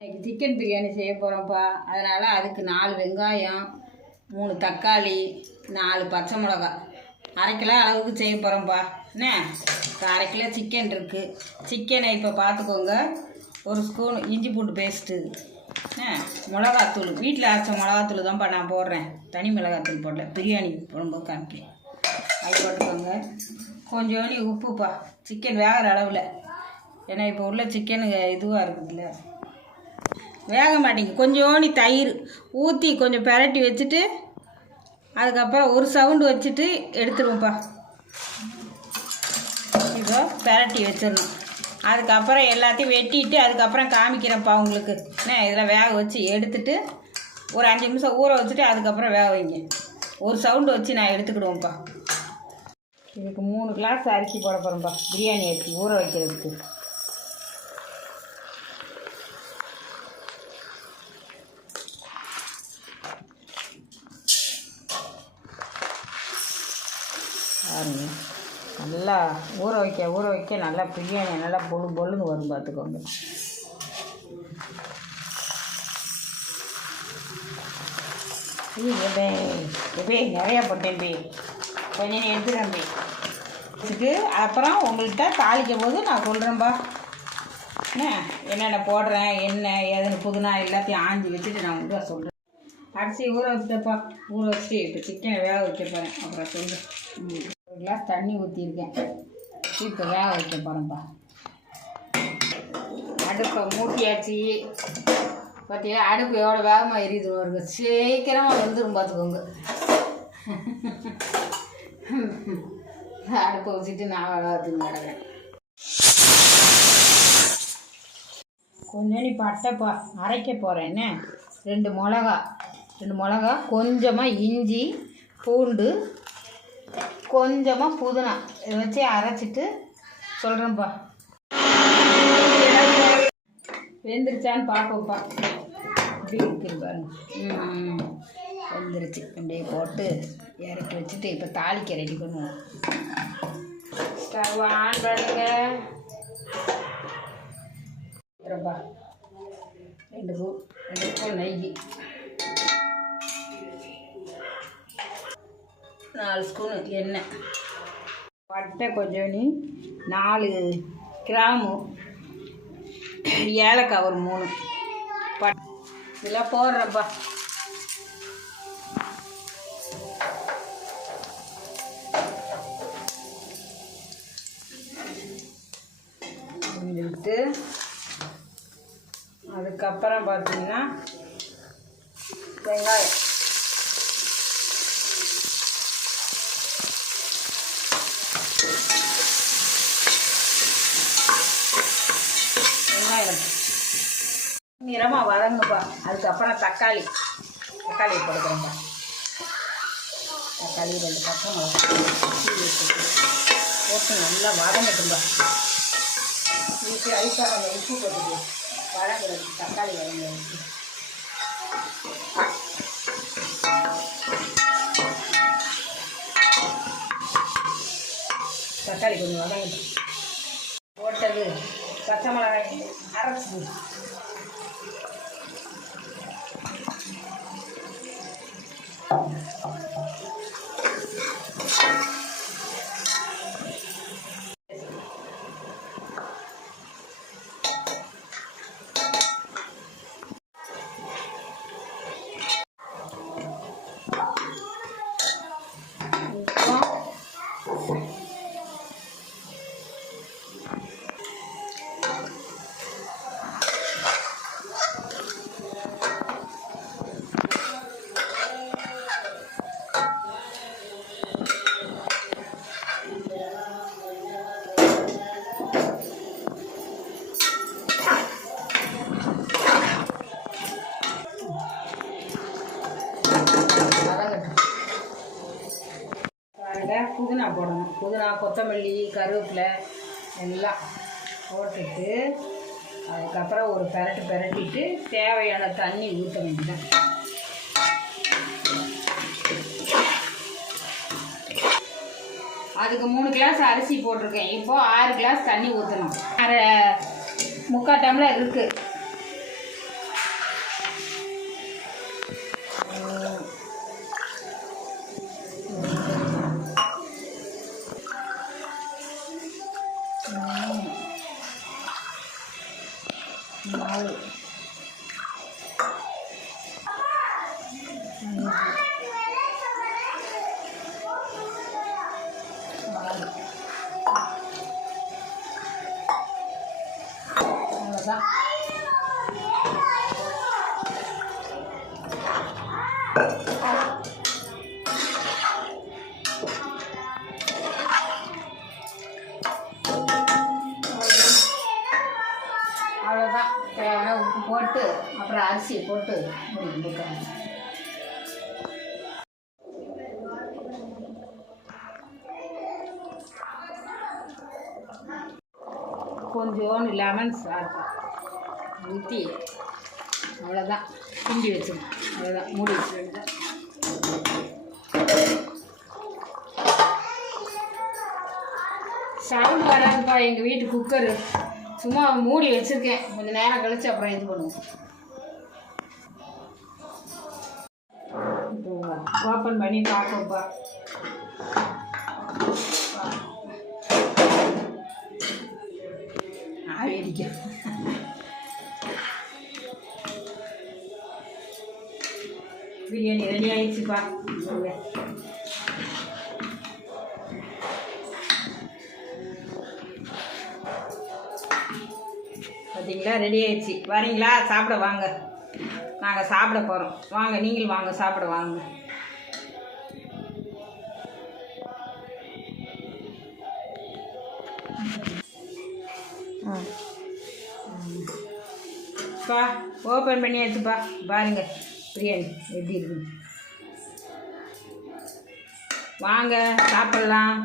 இன்னைக்கு சிக்கன் பிரியாணி செய்ய போகிறோம்ப்பா. அதனால் அதுக்கு 4 வெங்காயம், 3 தக்காளி, 4 பச்சை மிளகா, 1/2 கிலோ அளவுக்கு செய்ய போகிறோம்ப்பா. என்ன இப்போ 1/2 கிலோ சிக்கன் இருக்குது. சிக்கனை இப்போ பார்த்துக்கோங்க. 1 ஸ்பூன் இஞ்சி பூண்டு பேஸ்ட்டு, மிளகாத்தூள், வீட்டில் அரைச்ச மிளகாத்தூள் தான்ப்பா நான் போடுறேன். தனி மிளகாத்தூள் போடல, பிரியாணி போடும்போது காமிக்கிறேன். அது போட்டுக்கோங்க. கொஞ்சோண்டி உப்புப்பா, சிக்கன் வேகிற அளவில். ஏன்னா இப்போ உள்ள சிக்கனு இதுவாக இருக்குதுல்ல, வேக மாட்டேங்க. கொஞ்சோண்டி தயிர் ஊற்றி கொஞ்சம் பெரட்டி வச்சுட்டு அதுக்கப்புறம் ஒரு சவுண்டு வச்சுட்டு எடுத்துருவோம்ப்பா. இப்போ பெரட்டி வச்சிடணும். அதுக்கப்புறம் எல்லாத்தையும் வெட்டிட்டு அதுக்கப்புறம் காமிக்கிறேன்ப்பா உங்களுக்கு. என்ன இதில் வேக வச்சு எடுத்துட்டு ஒரு 5 நிமிஷம் ஊற வச்சுட்டு அதுக்கப்புறம் வேக வைங்க. ஒரு சவுண்டு வச்சு நான் எடுத்துக்கிடுவோம்ப்பா. இதுக்கு 3 கிளாஸ் அரிசி போட போகிறோம்ப்பா, பிரியாணி அரிசி ஊற வைக்கிறதுக்கு. பாருங்க, நல்லா ஊற வைக்க நல்லா பிரியாணி நல்லா பொழுன்னு வரும், பார்த்துக்கோங்க. எப்பே நிறையா போட்டேன் பே, கொஞ்சம் எடுத்துக்கிறேன் பே வச்சுட்டு அப்புறம் உங்கள்கிட்ட தாளிக்கும் போது நான் சொல்கிறேன்ப்பா. என்னென்ன போடுறேன் என்ன ஏதுன்னு புதினா எல்லாத்தையும் ஆஞ்சி வச்சுட்டு நான் உங்களுக்கு சொல்கிறேன். அரிசி ஊற வச்சுட்டப்பா, ஊற வச்சுட்டு இப்போ சிக்கனை வேக வைக்க போகிறேன். அப்புறம் சொல்கிறேன். 1 கிளாஸ் தண்ணி ஊற்றிருக்கேன். இப்போ வேக வைக்க போகிறேன்ப்பா. அடுப்பை மூட்டியாச்சு. பார்த்தீங்களா அடுப்பு எவ்வளோ வேகமாக எரியுது வருங்க. சீக்கிரமாக வந்துடும், பார்த்துக்கோங்க. அடுப்பை வச்சுட்டு நான் வேகாதுன்னு கிடக்கிறேன். கொஞ்சம் பட்டைப்பா அரைக்க போகிறேன். என்ன 2 மிளகா, கொஞ்சமாக இஞ்சி பூண்டு, கொஞ்சமாக புதினா, இதை வச்சு அரைச்சிட்டு சொல்கிறேன்ப்பா. வெந்துருச்சான்னு பார்ப்போம்ப்பா. இப்படி இருக்குது பாருங்க. வெந்துருச்சு. அப்படியே போட்டு இறக்கி வச்சுட்டு இப்போ தாளிக்க ரெடி பண்ணுவோம். ஸ்டவ் ஆன் பண்ணுங்க. 2 ஸ்பூன் நெய், 4 ஸ்பூனு எண்ணெய், பட்டை கொஞ்சோண்டி, 4 கிராம்பு, ஏலக்காய் ஒரு 3 இதெல்லாம் போடுறப்பா. விட்டு அதுக்கப்புறம் பார்த்தீங்கன்னா வெங்காயம், நிறமாக வதங்குப்பா. அதுக்கப்புறம் தக்காளி போட்டுக்கிறேன்ப்பா. தக்காளி 2 பச்சை மிளகா போட்டு நல்லா வதங்கட்டும்பா. இதுக்கு ஐசாக கொஞ்சம் உப்பு போட்டுட்டு வதங்குறது, தக்காளி வதங்குறது. தக்காளி கொஞ்சம் வதங்கட்டும். போட்டது பச்சை மிளகாய் அரைச்சி புதினா போடணும். புதினா, கொத்தமல்லி, கருவேப்பிலை எல்லாம் போட்டுட்டு அதுக்கப்புறம் ஒரு பெரட்டிட்டு தேவையான தண்ணி ஊற்ற வேண்டியதான். அதுக்கு 3 கிளாஸ் அரிசி போட்டிருக்கேன். இப்போது 6 கிளாஸ் தண்ணி ஊற்றணும். 3/4 டம்ளர் இருக்குது. அளவு. அவ்வளோதான். அவ்வளோதான். தேவையான உப்பு போட்டு அப்புறம் அரிசியை போட்டு முடிக்கணும். கொஞ்சோண்டு லெமன் சாதம் ஊற்றி அவ்வளோதான் கிண்டி வச்சுக்கணும். அவ்வளோதான் மூடி வச்சுருந்தேன். சவுண்ட் வராதுப்பா எங்கள் வீட்டு குக்கரு. சும்மா மூடி வச்சுருக்கேன். கொஞ்சம் நேரம் கழிச்சு அப்புறம் இது பண்ணுவோம். ஓப்பன் பண்ணி பார்ப்போம்ப்பா. ஆவியடிக்க பிரியாணி ரெடி ஆயிடுச்சுப்பா. பார்த்தீங்களா, ரெடி ஆயிடுச்சு. வரீங்களா? சாப்பிட வாங்க. நாங்கள் சாப்பிட போகிறோம். வாங்க, நீங்களும் வாங்க, சாப்பிட வாங்க. பா ஓப்பன் பண்ணியாச்சுப்பா. பாருங்க பிரியாணி எப்படி இருக்கு. வாங்க சாப்பிட்லாம்.